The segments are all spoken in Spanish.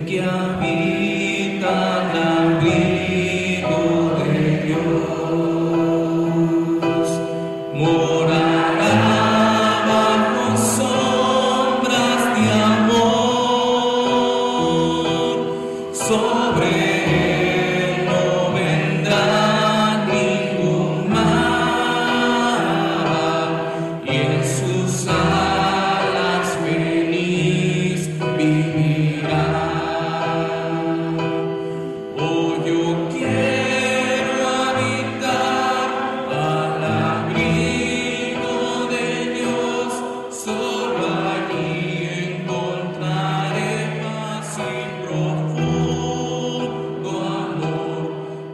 que habitan al abrigo de Dios, morará bajo sombras de amor, sobre él no vendrá ningún mal, y en sus alas feliz vivirá. Oh, yo quiero habitar al abrigo de Dios, solo allí encontraré paz y profundo amor.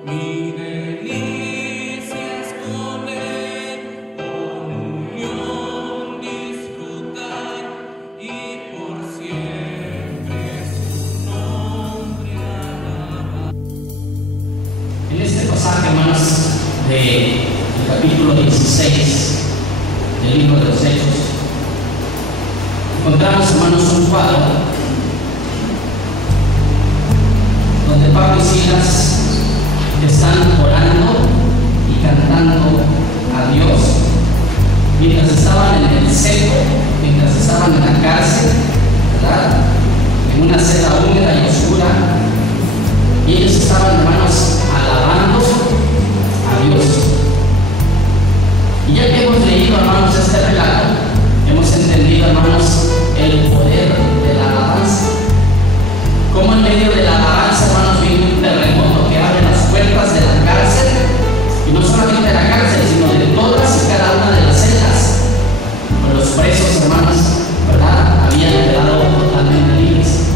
Mi delicia es con él, comunión disfrutar y por siempre su nombre alabar. En este pasaje, hermanos, del capítulo 16 del libro de los Hechos, encontramos, hermanos, un cuadro donde Pablo y Silas están orando y cantando a Dios mientras estaban en el seco, mientras estaban en la cárcel, ¿verdad? En una celda húmeda y oscura. Y ellos estaban, hermanos, alabando a Dios. Y ya que hemos leído, hermanos, este relato, hemos entendido, hermanos, el poder de la alabanza. Como en medio de la alabanza, hermanos, viene un terremoto que abre las puertas de la cárcel, y no solamente de la cárcel, sino de todas y cada una de las celdas. Pues los presos, hermanos, ¿verdad?, habían quedado totalmente libres.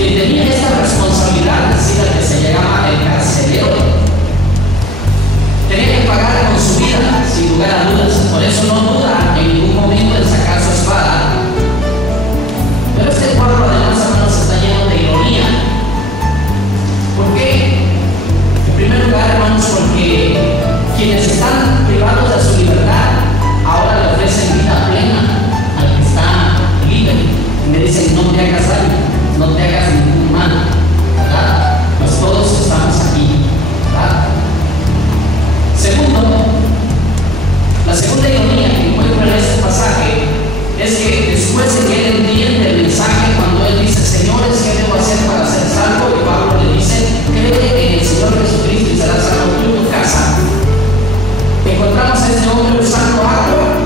Quien tenía esta responsabilidad, es decir, al que se llamaba el carcelero, tenía que pagar con su vida, sin lugar a dudas. Por eso no duda en ningún momento en sacar su espada. Pero este cuadro, además, hermanos, está lleno de ironía. ¿Por qué? En primer lugar, hermanos, porque quienes están privados de su libertad ahora le ofrecen vida plena al que está libre. Y me dicen: no te hagas daño, no te hagas ningún mal, ¿verdad? Pues todos estamos aquí, ¿verdad? Segundo, la segunda ironía que encuentro en este pasaje es que después de que él entiende el mensaje, cuando él dice: señores, ¿qué debo hacer para ser salvo? Y Pablo le dice: cree en el Señor Jesucristo y serás salvo tú y tu casa. Encontramos a este hombre usando agua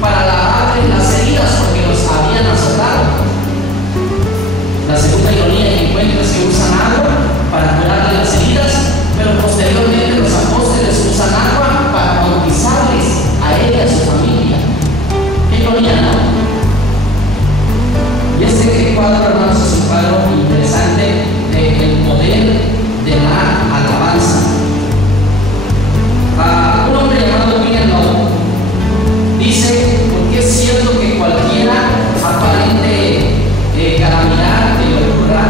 para lavarle las heridas porque los habían azotado. La segunda ironía que encuentro es que usan agua para curarle las heridas, pero posteriormente los apóstoles usan agua para bautizarles a él y a su familia. ¿Qué ironía, no? Y este cuadro, hermanos, es un cuadro interesante del poder de la alabanza. Un hombre llamado William Lowe dice: porque es cierto que cualquiera aparente calamidad que le ocurra,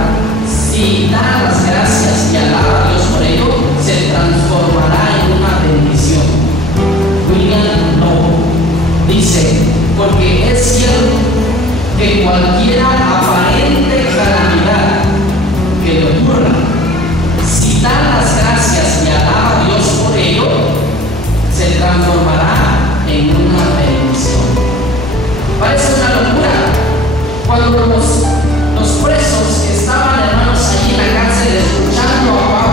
si da las gracias y alaba a Dios por ello, se transformará en una bendición. William Lowe dice: porque es cierto que cualquiera aparente calamidad que le ocurra, si da las gracias y alaba a Dios por ello, se transformará en una bendición. Parece una locura. Cuando los presos estaban, hermanos, allí en la cárcel escuchando a Pablo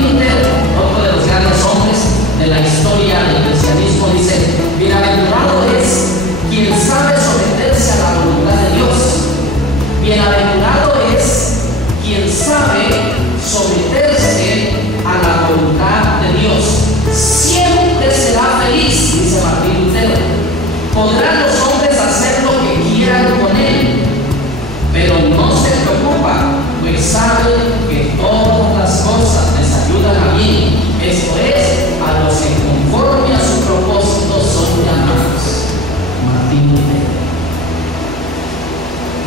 Martín Lutero, otro de los grandes hombres de la historia del cristianismo, dice: bienaventurado es quien sabe someterse a la voluntad de Dios. Bienaventurado es quien sabe someterse a la voluntad de Dios. Siempre será feliz, dice Martín Lutero. Podrán los hombres hacer lo que quieran con él, pero no se preocupa, pues sabe que todas las cosas les ayudan a bien, esto es, a los que conforme a su propósito son llamados. Martín Lutero.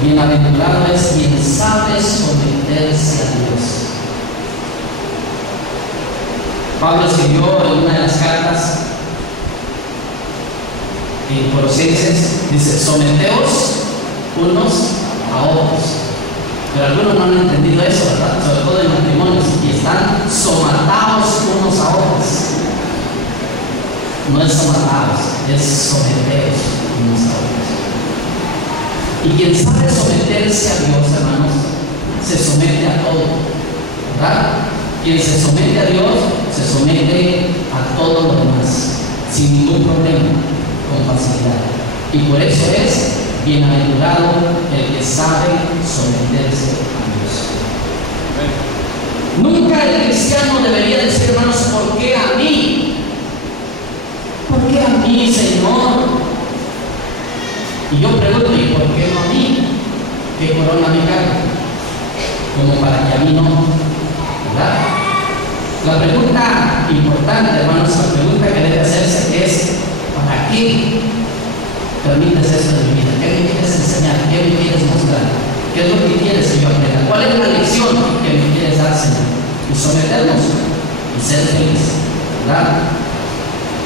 Bienaventurado es quien sabe someterse a Dios. Pablo escribió en una de las cartas en Colosenses, dice: someteos unos a otros. Pero algunos no han entendido eso, ¿verdad? Sobre todo en matrimonios, y están somatados unos a otros. No es somatados, es someteos unos a otros. Y quien sabe someterse a Dios, hermanos, se somete a todo, ¿verdad? Quien se somete a Dios, se somete a todo lo demás, sin ningún problema, con facilidad. Y por eso es bienaventurado el que sabe someterse a Dios. Nunca el cristiano debería decir, hermanos, ¿por qué a mí? ¿Por qué a mí, Señor? Y yo pregunto, ¿y por qué no a mí? ¿Qué corona me carga? Como para que a mí no, ¿verdad? La pregunta importante, hermanos, la pregunta que debe hacerse es: ¿para qué permites esto en mi vida? ¿Qué me quieres enseñar? ¿Qué me quieres mostrar? ¿Qué es lo que quieres que yo aprenda? ¿Cuál es la lección que me quieres dar, Señor? Y someternos y ser felices, ¿verdad?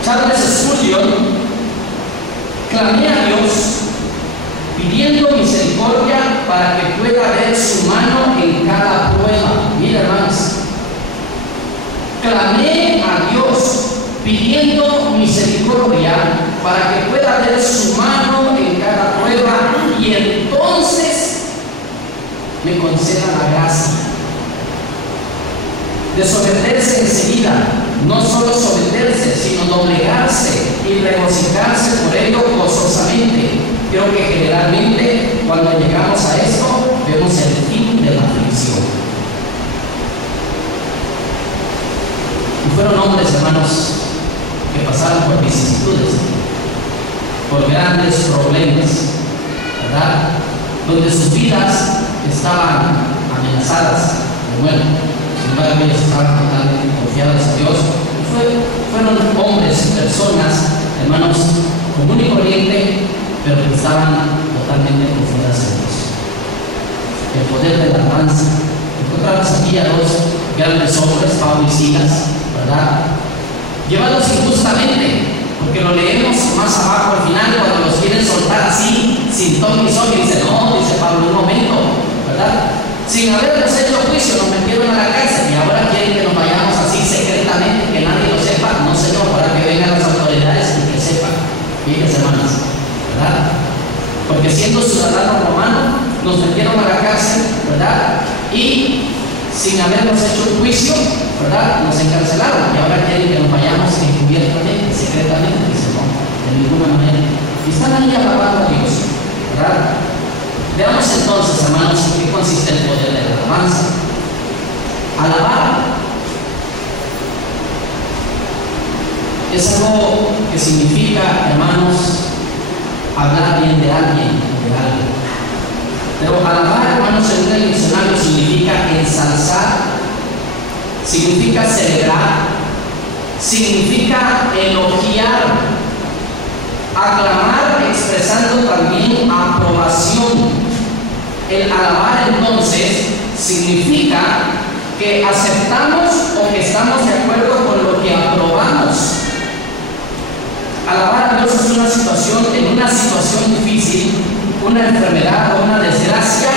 Charles Spurgeon: clamé a Dios pidiendo misericordia para que pueda ver su mano en cada prueba. Mira, hermanos, clamé a Dios pidiendo misericordia para que pueda ver su mano en cada prueba y entonces me conceda la gracia de someterse enseguida, no solo someterse, sino doblegarse y regocijarse por ello gozosamente. Creo que generalmente cuando llegamos a esto vemos el fin de la aflicción. Y fueron hombres, hermanos, que pasaron por vicisitudes, por grandes problemas, ¿verdad? Donde sus vidas estaban amenazadas de muerte. Sin embargo, ellos estaban totalmente confiados a Dios. Fueron hombres, personas, hermanos, común y corriente, pero que estaban totalmente confiadas en Dios. El poder de la alabanza. Encontramos aquí a dos grandes hombres, Pablo y Silas, ¿verdad? Llevados injustamente, porque lo leemos más abajo al final, cuando los quieren soltar así, sin ton ni son, y dice: no, dice Pablo, un momento, ¿verdad? Sin habernos hecho juicio, nos metieron a la cárcel y ahora quieren que nos vayamos así secretamente, que nadie lo sepa. No, Señor, para que vengan las autoridades y que sepan. Fíjense, hermanos, ¿verdad? Porque siendo ciudadanos romanos, nos metieron a la cárcel, ¿verdad? Y sin habernos hecho un juicio, ¿verdad? Nos encarcelaron y ahora quieren que nos vayamos encubiertamente, secretamente. Dice: no, de ninguna manera. Y están ahí alabando a Dios, ¿verdad? Veamos entonces, hermanos, en qué consiste el poder de la alabanza. Alabar es algo que significa, hermanos, hablar bien de alguien, de algo. Pero alabar, hermanos, en el diccionario significa ensalzar, significa celebrar, significa elogiar, aclamar, expresando también aprobación. El alabar, entonces, significa que aceptamos o que estamos de acuerdo con lo que aprobamos. Alabar a Dios es en una situación difícil, una enfermedad o una desgracia,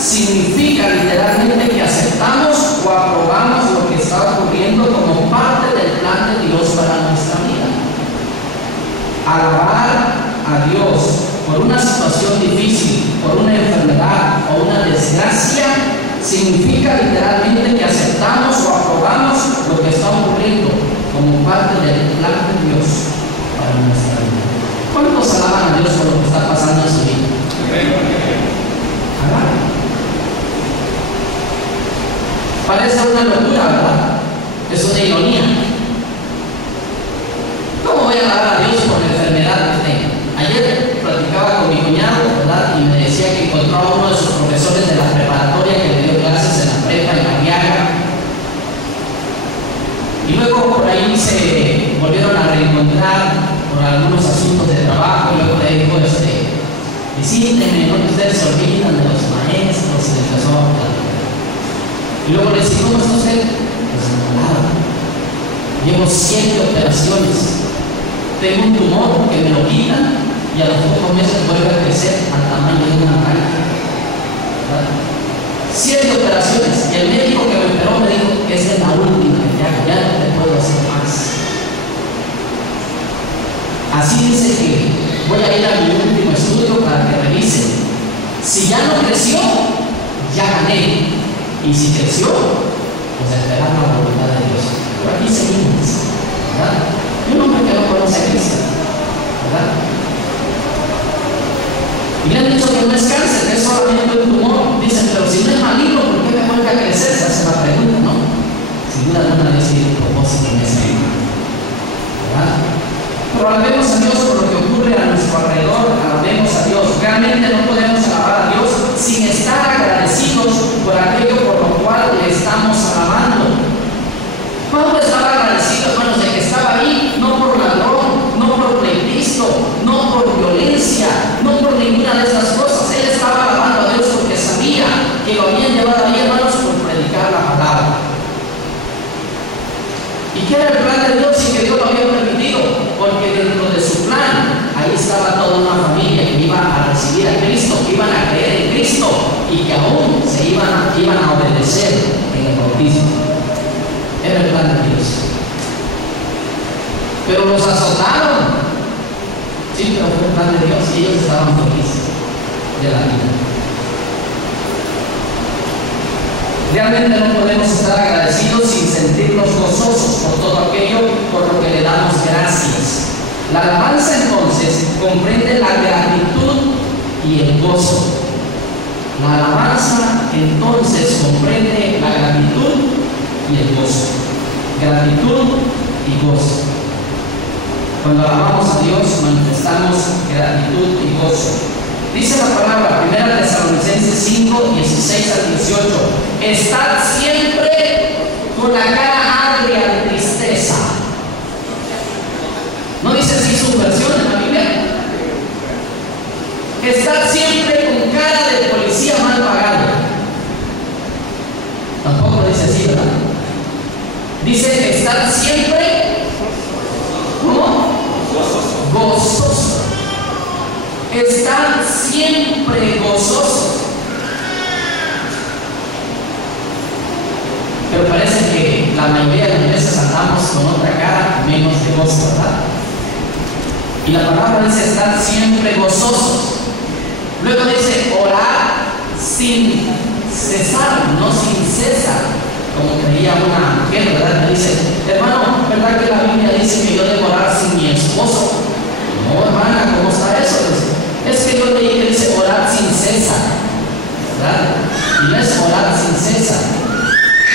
significa literalmente que aceptamos o aprobamos lo que está ocurriendo como parte del plan de Dios para nuestra vida. Alabar a Dios por una situación difícil, por una enfermedad o una desgracia, significa literalmente que aceptamos o aprobamos lo que está ocurriendo como parte del plan de Dios para nuestra vida. ¿Cuántos alaban a Dios por lo que está pasando en su vida? ¿Verdad? Parece una locura, ¿verdad? Es una ironía. ¿Cómo voy a alabar a Dios por la enfermedad que tengo? Ayer platicaba con mi cuñado, ¿verdad? Y me decía que encontró a uno de sus profesores de la preparatoria que le dio clases en la prepa en Arriaga. Y luego por ahí se volvieron a reencontrar por algunos asuntos de trabajo. Y luego le dijo, visítenme, no que ustedes se olvidan de los maestros. Y le empezó a platicar. Y luego le dije, ¿cómo está usted? Pues nada. Llevo 7 operaciones. Tengo un tumor que me lo quitan y a los pocos meses vuelve a crecer al tamaño de una rana. 7 operaciones. Y el médico que me operó me dijo que esa es la última que hago, ya no te puedo hacer más. Así dice que voy a ir a mi último estudio para que revisen. Si ya no creció, ya gané. Y si creció, pues esperar la voluntad de Dios. Pero aquí seguimos, ¿verdad? Y un hombre que no conoce a Cristo, ¿verdad? Y le han dicho que no es cáncer, que es solamente un tumor. Dicen, pero si no es maligno, ¿por qué me vuelve a crecer? Se hace la pregunta, ¿no? Sin duda alguna Dios tiene un propósito en ese tema, ¿verdad? Pero alabemos a Dios por lo que ocurre a nuestro alrededor, alabemos a Dios. Realmente no podemos alabar a Dios sin estar agradecidos por aquello por lo cual le estamos alabando. Pablo estaba agradecido, hermanos, de que estaba ahí, no por ladrón, no por pleitisto, no por violencia, no por ninguna de esas cosas. Él estaba alabando a Dios porque sabía que lo habían llevado ahí, hermanos, por predicar la palabra. ¿Y qué era el plan de Dios y que Dios lo había permitido? Porque dentro de su plan, ahí estaba toda una familia que iba a recibir a Cristo, que iban a creer en Cristo y que aún se iban a obedecer en el bautismo. Era el plan de Dios. Pero los azotaron. Sí, pero fue el plan de Dios y ellos estaban felices de la vida. Realmente no podemos estar agradecidos sin sentirnos gozosos por todo aquello por lo que le damos gracias. La alabanza entonces comprende la gratitud y el gozo. La alabanza entonces comprende la gratitud y el gozo. Gratitud y gozo. Cuando alabamos a Dios manifestamos gratitud y gozo. Dice la palabra, 1 Tesalonicenses 5, 16 al 18. Estad siempre con la cara agria de tristeza. ¿No dice así su versión en la Biblia? Estad siempre con cara de policía mal pagado. Tampoco dice así, ¿verdad? Dice, estad siempre, ¿cómo? Gozosos. Están siempre gozosos. Pero parece que la mayoría de las veces andamos con otra cara menos de gozo, ¿verdad? Y la palabra dice estar siempre gozosos. Luego dice orar sin cesar, no sin cesar, como creía una mujer, ¿verdad? Me dice, hermano, ¿verdad que la Biblia dice que yo debo orar sin mi esposo? No, hermana, ¿cómo está eso? Es que yo leí que dice orar sin cesar, ¿verdad? Y no es orar sin cesar,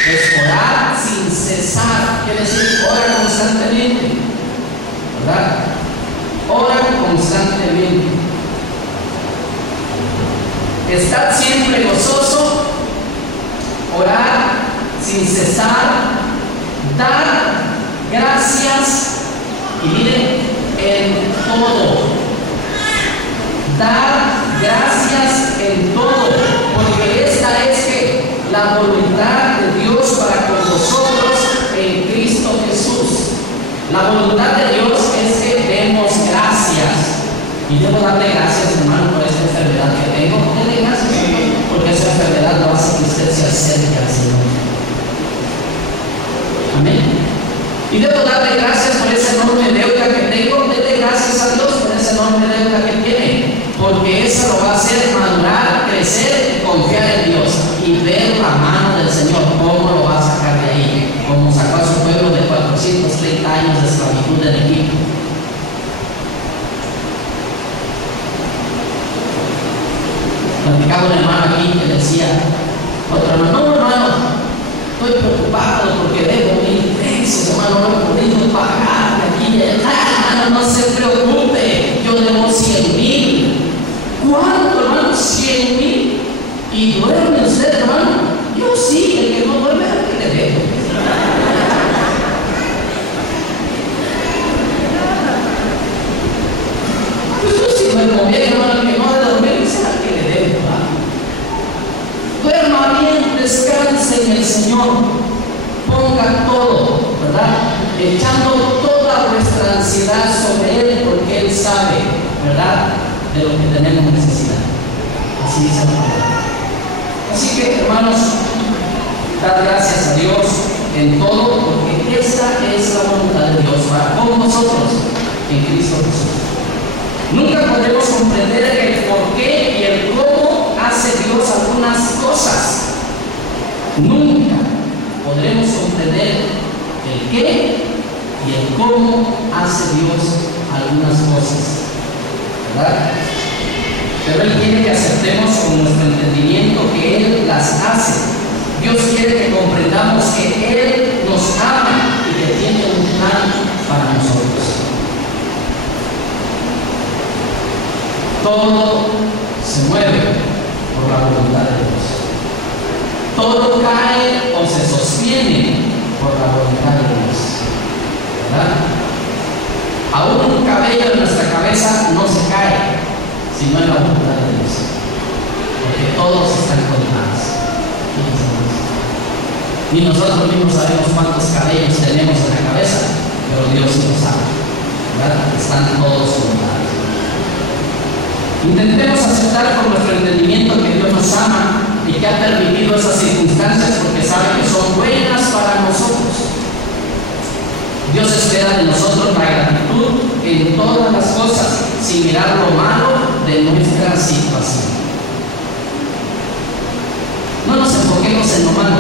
es orar sin cesar. Quiere decir, ora constantemente, ¿verdad? Ora constantemente. Estar siempre gozoso, orar sin cesar, dar gracias y miren, en todo. Dar gracias en todo, porque esta es que la voluntad de Dios para con nosotros en Cristo Jesús. La voluntad de Dios es que demos gracias. Y debo darle gracias, hermano, por esta enfermedad que tengo. Dele gracias, porque esa enfermedad no hace que usted se acerque al Señor. Amén. Y debo darle gracias por esa enorme deuda que tengo. Dele gracias a Dios por esa enorme deuda que tiene, porque eso lo va a hacer madurar, crecer la mano del Señor, ¿cómo lo va a sacar de ahí? Como sacó a su pueblo de 430 años de esclavitud en Egipto. Platicaba un hermano aquí que decía, otro hermano, no hermano, estoy preocupado porque debo 1000 pesos, hermano, no he podido pagar aquí y allá. Hermano, no se preocupe, yo debo 100,000. ¿Cuánto, hermano? 100,000. ¿Y duerme usted, hermano? Yo sí, el que no duerme es el que le debo. Pues yo sí duermo bien, hermano, el que no ha de dormir es el que le debo. Duerma bien, descanse en el Señor, ponga todo, ¿verdad? Echando toda nuestra ansiedad sobre Él, porque Él sabe, ¿verdad?, de lo que tenemos necesidad. Así dice la palabra. Así que, hermanos, dar gracias a Dios en todo, porque esta es la voluntad de Dios para con nosotros en Cristo Jesús. Nunca podremos comprender el por qué y el cómo hace Dios algunas cosas. Nunca podremos comprender el qué y el cómo hace Dios algunas cosas, ¿verdad? Pero Él quiere que aceptemos con nuestro entendimiento que Él las hace. Dios quiere que comprendamos que Él nos ama y que tiene un plan para nosotros. Todo se mueve por la voluntad de Dios. Todo cae o se sostiene por la voluntad de Dios, ¿verdad? Aún un cabello de nuestra cabeza no se cae si no es la voluntad de Dios, porque todos están contados. Ni nosotros mismos sabemos cuántos cabellos tenemos en la cabeza, pero Dios lo sabe, ¿verdad? Están todos contados. Intentemos aceptar con nuestro entendimiento que Dios nos ama y que ha permitido esas circunstancias porque sabe que son buenas para nosotros. Dios espera de nosotros la gratitud en todas las cosas, sin mirar lo malo de nuestra situación. No nos enfoquemos en lo malo,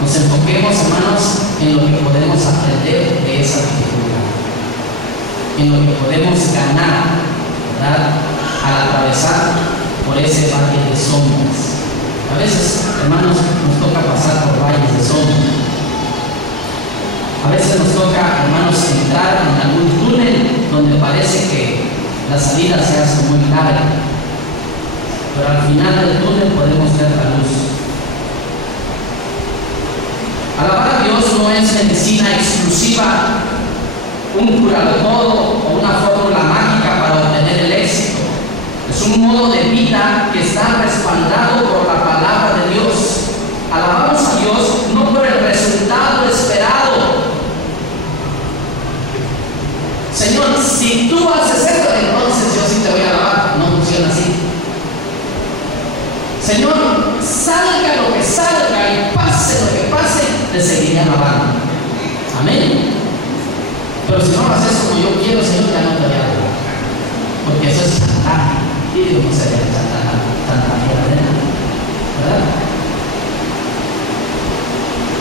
nos enfoquemos, hermanos, en lo que podemos aprender de esa dificultad, en lo que podemos ganar, ¿verdad?, al atravesar por ese valle de sombras. A veces, hermanos, nos toca pasar por valles de sombras. A veces nos toca, hermanos, entrar en algún túnel donde parece que la salida se hace muy larga, pero al final del túnel podemos ver la luz. Alabar a Dios no es medicina exclusiva, un curado todo o una fórmula mágica para obtener el éxito. Es un modo de vida que está respaldado por la palabra de Dios. Alabamos a Dios no por el resultado esperado. Señor, si tú haces esto, entonces yo sí te voy a alabar. No funciona así. Señor, salga lo que salga y pase lo que pase, te seguiré alabando. Amén. Pero si no lo haces como yo quiero, Señor, ya no te voy a alabar. Porque eso es chantaje. Y Dios no se debe chantaje, ¿verdad?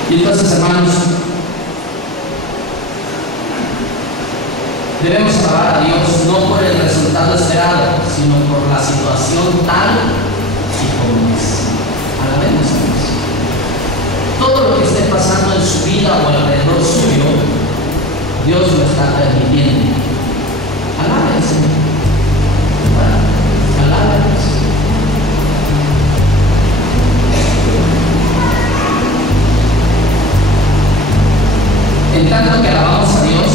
Y entonces, hermanos, debemos alabar a Dios no por el resultado esperado, sino por la situación tal y como es. Alabemos a Dios. Todo lo que esté pasando en su vida o alrededor suyo, Dios lo está permitiendo. Alabe al Señor. Alabe a Dios. En tanto que alabamos a Dios,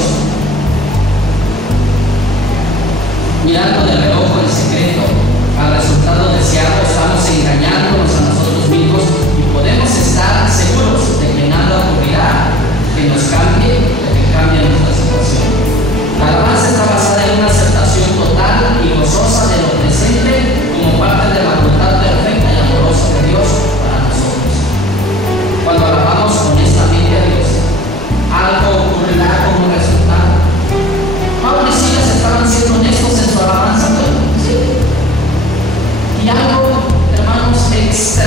mirando de reojo el secreto al resultado deseado, estamos engañándonos a nosotros mismos y podemos estar seguros de que nada ocurrirá que nos cambie, de que cambie nuestra situación. La alabanza está basada en una aceptación total y gozosa de lo presente como parte de la voluntad perfecta y amorosa de Dios para nosotros. Cuando alabamos honestamente a Dios, algo ocurrirá como resultado. Pablo y Silas estaban siendo honestos en su alabanza, ¿sí? Y algo, hermanos, extraño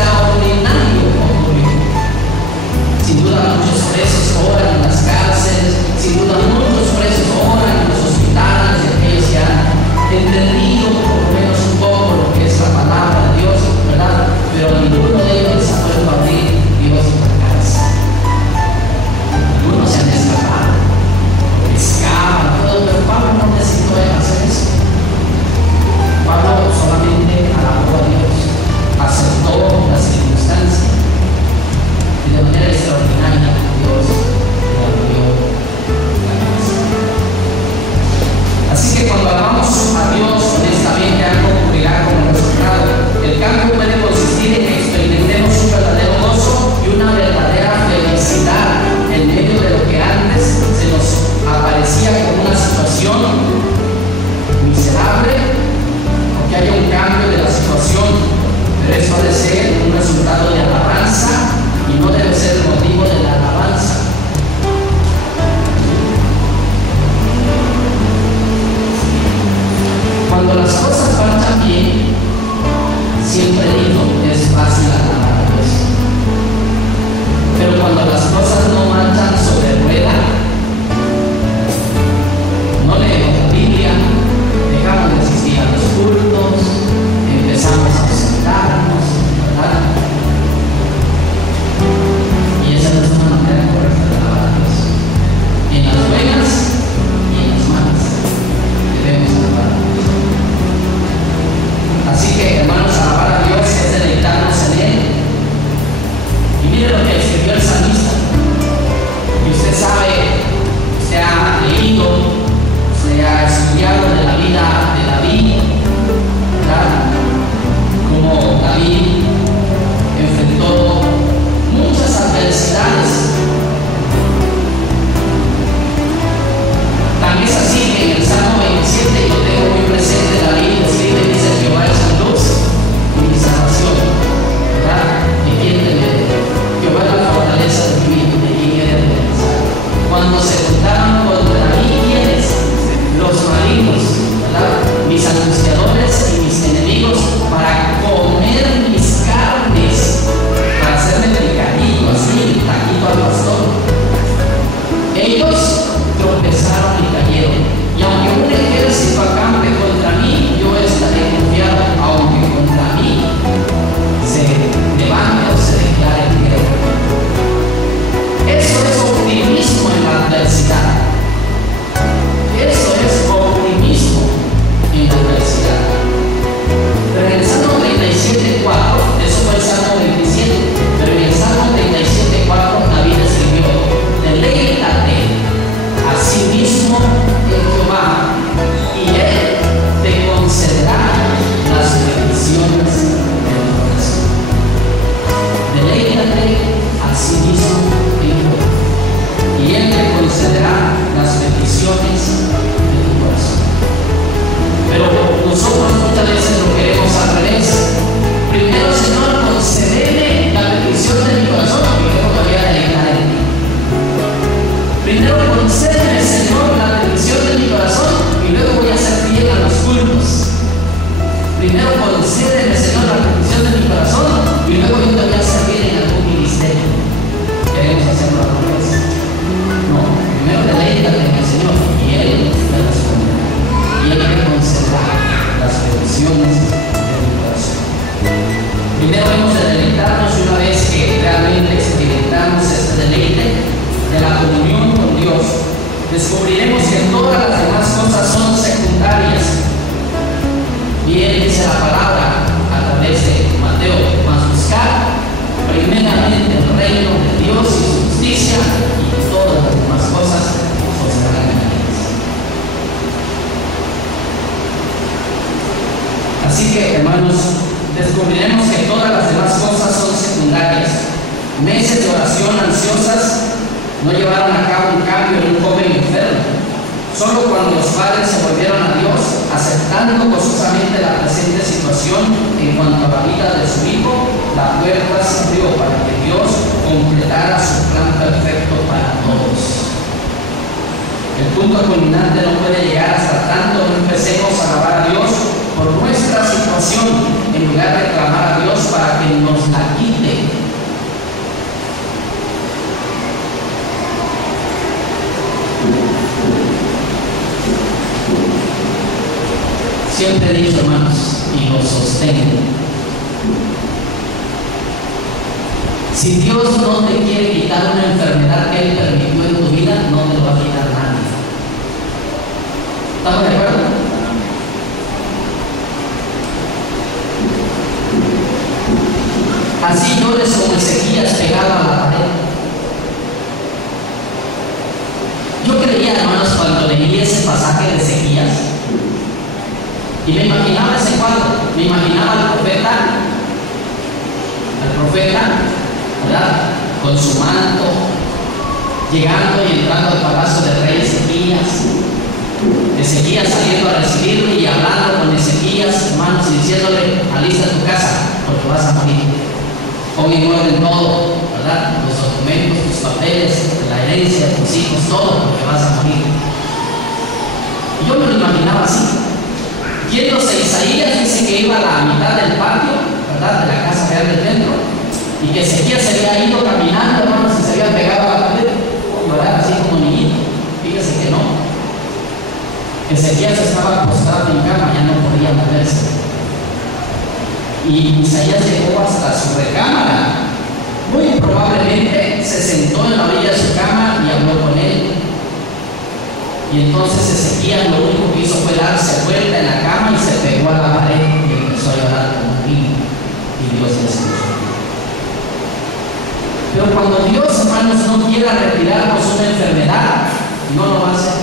primeramente el reino de Dios y su justicia, y todas las demás cosas os serán añadidas. Así que, hermanos, descubriremos que todas las demás cosas son secundarias. Meses de oración ansiosas no llevaron a cabo un cambio en un joven enfermo. Solo cuando los padres se volvieron a Dios, aceptando gozosamente la presente situación en cuanto a la vida de su hijo, la puerta se abrió para que Dios completara su plan perfecto para todos. El punto culminante no puede llegar hasta tanto no empecemos a alabar a Dios por nuestra situación, en lugar de clamar a Dios para que nos la quite. Siempre he dicho, hermanos, y lo sostengo: si Dios no te quiere quitar una enfermedad que Él permitió en tu vida, no te lo va a quitar nadie. ¿Estamos de acuerdo? Así llores como Ezequías pegado a la pared. Yo creía, hermanos, cuando leí ese pasaje de Ezequías, y me imaginaba ese cuadro, me imaginaba al profeta, ¿verdad?, con su manto, llegando y entrando al palacio del rey Ezequías saliendo a recibirlo y hablando con Ezequías, hermanos, y diciéndole: alista tu casa, porque vas a morir. Pon en orden todo, ¿verdad?, los documentos, tus papeles, la herencia de tus hijos, todo, porque vas a morir. Y yo me lo imaginaba así. Yéndose Isaías, dice que iba a la mitad del patio, ¿verdad?, de la casa real del templo, y que Ezequías se había ido caminando, hermanos, y se había pegado a la pared, ¿verdad?, así como niñito. Fíjese que no. Ezequías estaba acostado en cama, ya no podía moverse. Y Isaías llegó hasta su recámara. Muy probablemente se sentó en la orilla de su cama y habló con él. Y entonces Ezequías lo único que hizo fue darse vuelta en la cama y se pegó a la pared y empezó a llorar como un niño. Y Dios le escuchó. Pero cuando Dios, hermanos, no quiera retirarnos una enfermedad, no lo va a hacer.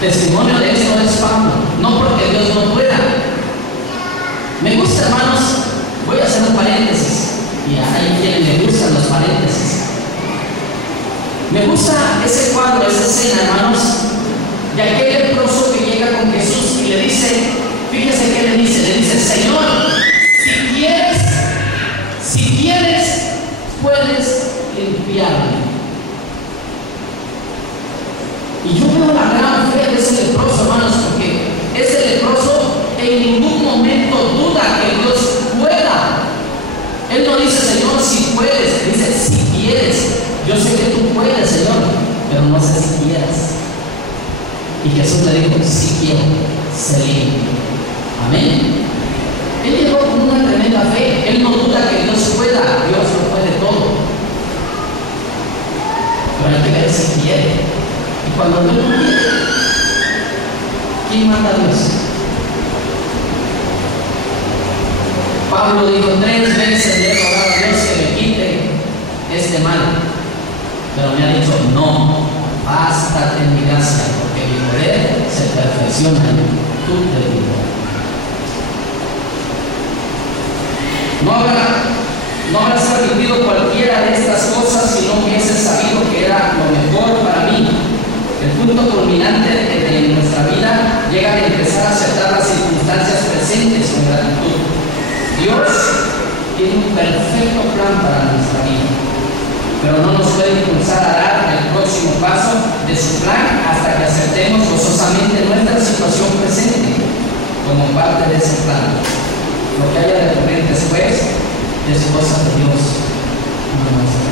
Testimonio de esto es Pablo. No porque Dios no pueda. Me gusta, hermanos, voy a hacer un paréntesis. Y hay quienes le gustan los paréntesis. Me gusta ese cuadro, esa escena, hermanos, de aquel leproso que llega con Jesús y le dice, fíjese qué le dice, Señor, si quieres, puedes limpiarme. Y yo veo la gran fe de ese leproso, hermanos, porque ese leproso en ningún momento duda que Dios pueda. Él no dice, Señor, si puedes, dice, si quieres. Yo sé que tú puedes, Señor, pero no sé si quieres. Y Jesús le dijo, si quiero, sé limpio. Amén. Él llegó con una tremenda fe. Él no duda que Dios pueda. Dios lo puede todo. Pero hay que ver si quiere. Y cuando Dios no quiere, ¿quién manda a Dios? Pablo dijo 3 veces le he rogado a Dios que me quite este mal, pero me ha dicho, no, bástate en mi gracia, porque mi poder se perfecciona en tu debilidad. No habrás permitido cualquiera de estas cosas si no hubieses sabido que era lo mejor para mí. El punto culminante de nuestra vida llega a empezar a aceptar las circunstancias presentes con gratitud. Dios tiene un perfecto plan para nuestra vida, pero no nos puede impulsar a dar el próximo paso de su plan hasta que aceptemos gozosamente nuestra situación presente como parte de ese plan. Lo que haya de ocurrir después es cosa de Dios, no nuestra.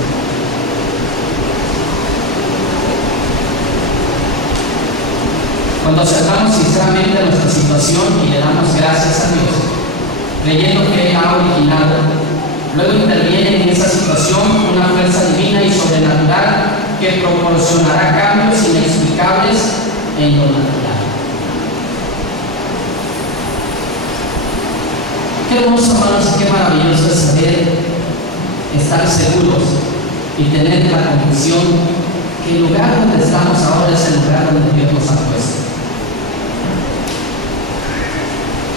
Cuando aceptamos sinceramente nuestra situación y le damos gracias a Dios, creyendo que Él ha originado, luego interviene en esa situación una fuerza divina y sobrenatural que proporcionará cambios inexplicables en lo natural. Qué hermoso, hermanos, y qué maravilloso es saber estar seguros y tener la convicción que el lugar donde estamos ahora es el lugar donde Dios nos ha puesto.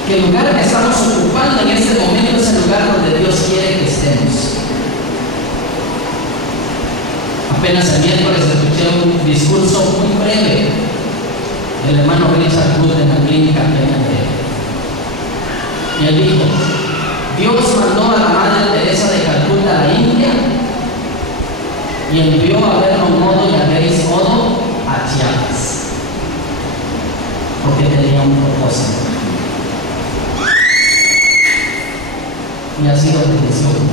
Que el lugar que estamos ocupando en este momento es el lugar donde Dios quiere que estemos. Apenas el miércoles escuché un discurso muy breve del hermano Richard Wood en la clínica Clemente. Y él dijo: Dios mandó a la Madre Teresa de Calcuta a la India y envió a Vernon Modo y a Grace Odo a Chiapas, porque tenía un propósito. Y ha sido bendición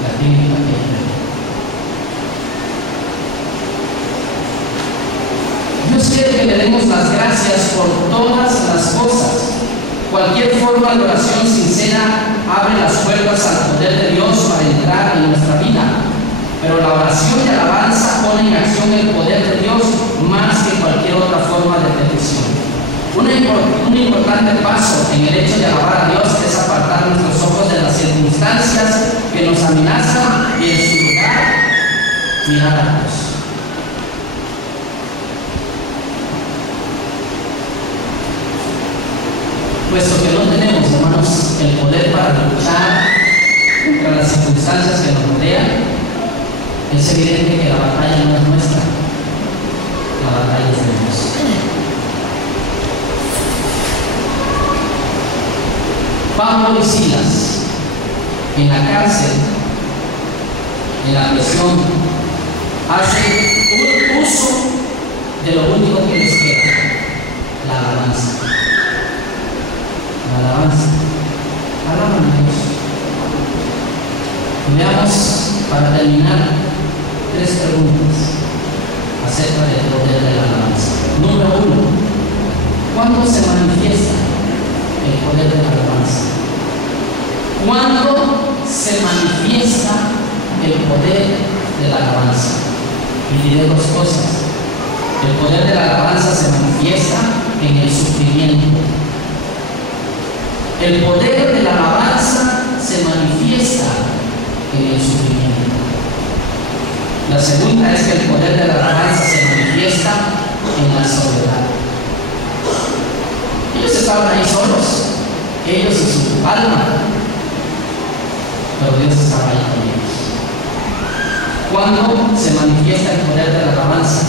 la clínica Clemente. Dios quiere que le demos las gracias por todas las cosas. Cualquier forma de oración sincera abre las puertas al poder de Dios para entrar en nuestra vida. Pero la oración de alabanza pone en acción el poder de Dios más que cualquier otra forma de petición. Un importante paso en el hecho de alabar a Dios es apartar nuestros ojos de las circunstancias que nos amenazan y en su lugar mirar a Dios. Puesto que no tenemos, hermanos, el poder para luchar contra las circunstancias que nos rodean, es evidente que la batalla no es nuestra, la batalla es de Dios. Pablo y Silas, en la cárcel, en la prisión, hacen un uso de lo único que les queda: la alabanza. La alabanza. Alaban a Dios. Veamos, para terminar, 3 preguntas acerca del poder de la alabanza. Número 1. ¿Cuándo se manifiesta el poder de la alabanza? ¿Cuándo se manifiesta el poder de la alabanza? Y diré 2 cosas. El poder de la alabanza se manifiesta en el sufrimiento. El poder de la alabanza se manifiesta en el sufrimiento. La segunda es que el poder de la alabanza se manifiesta en la soledad. Ellos estaban ahí solos, ellos y su alma, pero Dios estaba ahí con ellos. ¿Cuándo se manifiesta el poder de la alabanza?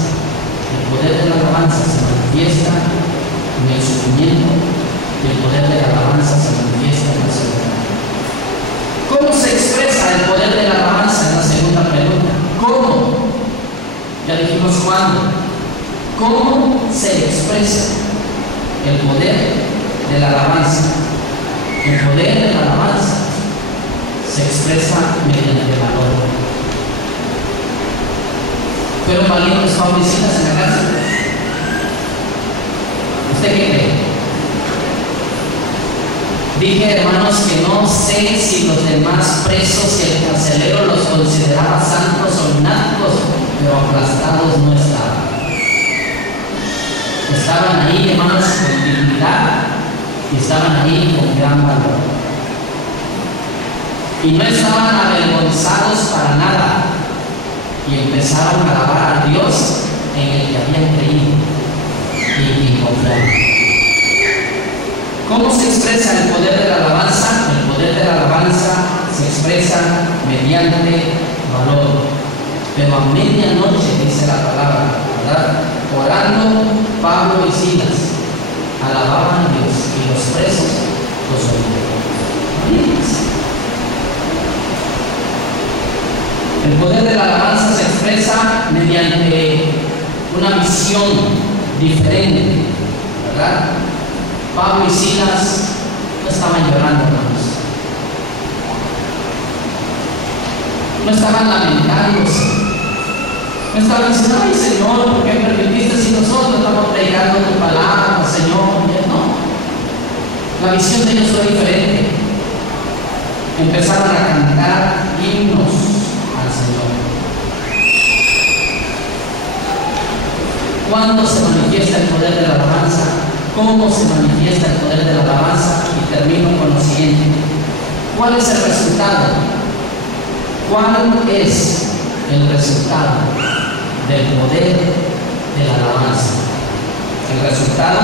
El poder de la alabanza se manifiesta en el sufrimiento. El poder de la alabanza se manifiesta en la soledad. ¿Cómo se expresa el poder de la alabanza? En la segunda pregunta. ¿Cómo? Ya dijimos cuándo. ¿Cómo se expresa el poder de la alabanza? El poder de la alabanza se expresa mediante el valor. ¿Fueron valientes Pablo y Silas en la cárcel? ¿Usted qué cree? Dije, hermanos, que no sé si los demás presos y el carcelero los consideraba santos o lunáticos, pero aplastados no estaban. Estaban ahí, hermanos, con dignidad y estaban ahí con gran valor. Y no estaban avergonzados para nada y empezaron a alabar a Dios en el que habían creído y en confianza. ¿Cómo se expresa el poder de la alabanza? El poder de la alabanza se expresa mediante valor. Pero a medianoche, dice la palabra, ¿verdad? Orando, Pablo y Silas alababan a Dios y los presos los oían. El poder de la alabanza se expresa mediante una visión diferente, ¿verdad? Pablo y Silas no estaban llorando, hermanos. No estaban lamentándose. No estaban diciendo: ay, Señor, ¿por qué permitiste si nosotros estamos predicando tu palabra, Señor? No. La visión de ellos fue diferente. Empezaron a cantar himnos al Señor. ¿Cuándo se manifiesta el poder de la alabanza? ¿Cómo se manifiesta el poder de la alabanza? Y termino con lo siguiente. ¿Cuál es el resultado? ¿Cuál es el resultado del poder de la alabanza? El resultado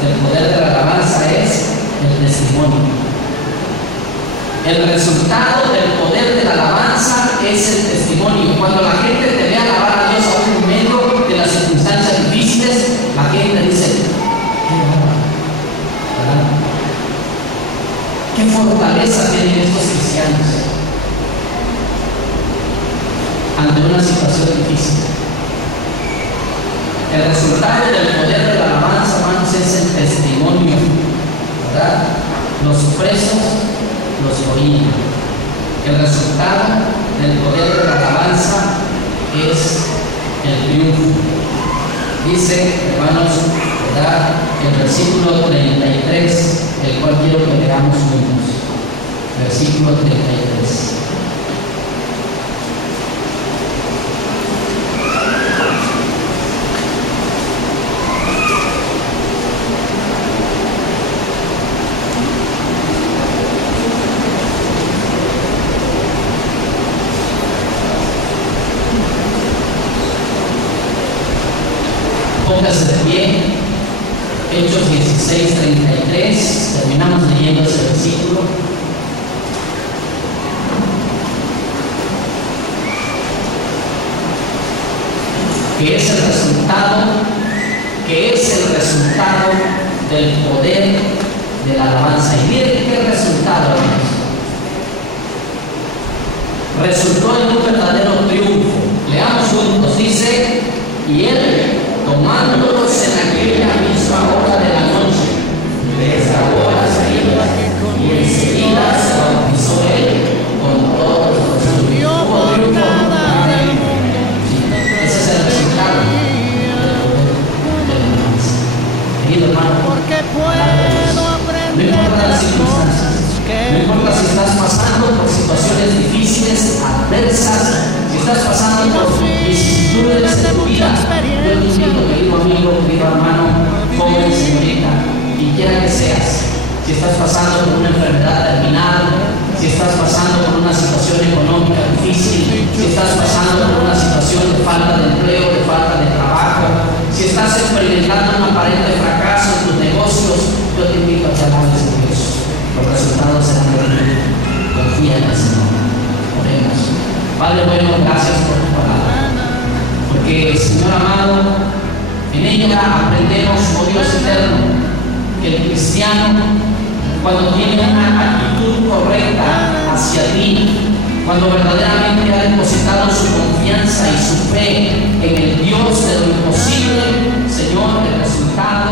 del poder de la alabanza es el testimonio. El resultado del poder de la alabanza es el testimonio. Cuando la gente te ve alabar a Dios aún en medio de las circunstancias difíciles, la gente dice, ¿verdad? ¿Qué fortaleza tienen estos cristianos ante una situación difícil? El resultado del poder de la alabanza, hermanos, es el testimonio, ¿verdad? Los presos los oían. El resultado del poder de la alabanza es el triunfo. Dice, hermanos, ¿verdad?, el versículo 33, el cual quiero que leamos juntos. Versículo 33. Póngase de pie. Hechos 16:33. Terminamos leyendo ese versículo. Que es el resultado del poder de la alabanza. Y miren qué resultado es. Resultó en un verdadero triunfo. Leamos juntos. Dice, y él, tomándolos en aquella misma hora de la noche, les lavó las heridas y enseguida se bautizó él con todos los suyos. Hubo triunfo. Ese es el resultado de la alabanza. Querido hermano, no importa las circunstancias, no importa si estás pasando por situaciones difíciles, adversas, si estás pasando por vicisitudes de tu vida, yo te invito, querido amigo, querido hermano, joven, señorita, y quiera que seas, si estás pasando por una enfermedad terminal, si estás pasando por una situación económica difícil, si estás pasando por una situación de falta de empleo, de falta de trabajo, si estás experimentando un aparente fracaso en tus negocios, yo te invito a que alabes a Dios. Los resultados serán de Dios. Confía en el Señor. Oremos. Padre bueno, gracias por tu palabra. Porque, Señor amado, en ella aprendemos, oh Dios eterno, que el cristiano, cuando tiene una actitud correcta hacia ti, cuando verdaderamente ha depositado su confianza y su fe en el Dios de lo imposible, Señor, el resultado